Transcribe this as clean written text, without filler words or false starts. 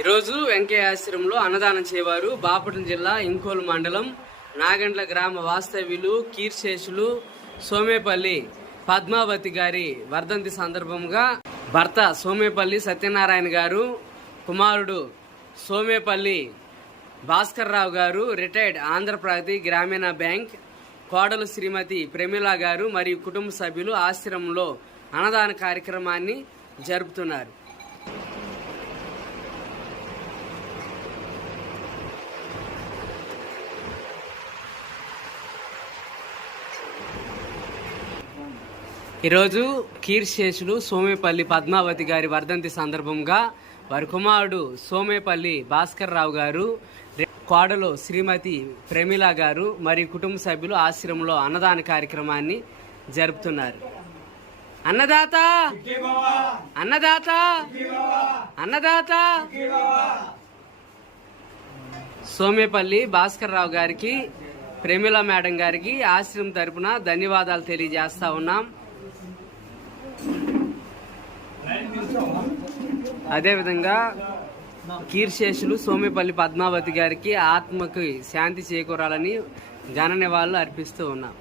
ఈరోజు వెంకయ్య ఆశ్రమంలో అన్నదానం చేయవారు బాపట్ల జిల్లా ఇంకోలు మండలం నాగండ్ల గ్రామ వాస్తవ్యులు కీర్శేషులు సోమేపల్లి పద్మావతి గారి వర్ధంతి సందర్భంగా భర్త సోమేపల్లి సత్యనారాయణ గారు, కుమారుడు సోమేపల్లి భాస్కర్ రావు గారు, రిటైర్డ్ ఆంధ్రప్రగతి గ్రామీణ బ్యాంక్, కోడలు శ్రీమతి ప్రమీల గారు మరియు కుటుంబ సభ్యులు ఆశ్రమంలో అన్నదాన కార్యక్రమాన్ని జరుపుతున్నారు. ఈరోజు కీర్శేషులు సోమేపల్లి పద్మావతి గారి వర్ధంతి సందర్భంగా వారి కుమారుడు సోమేపల్లి భాస్కర్ రావు గారు, కోడలు శ్రీమతి ప్రమీల గారు మరియు కుటుంబ సభ్యులు ఆశ్రమంలో అన్నదాన కార్యక్రమాన్ని జరుపుతున్నారు. అన్నదాత అన్నదాత అన్నదాత సోమేపల్లి భాస్కర్ రావు గారికి, ప్రమీల మేడం గారికి ఆశ్రమం తరపున ధన్యవాదాలు తెలియజేస్తా ఉన్నాం. అదేవిధంగా కీర్శేషులు సోమేపల్లి పద్మావతి గారికి ఆత్మకి శాంతి చేకూరాలని ఘన నివాళులు అర్పిస్తూ ఉన్నాం.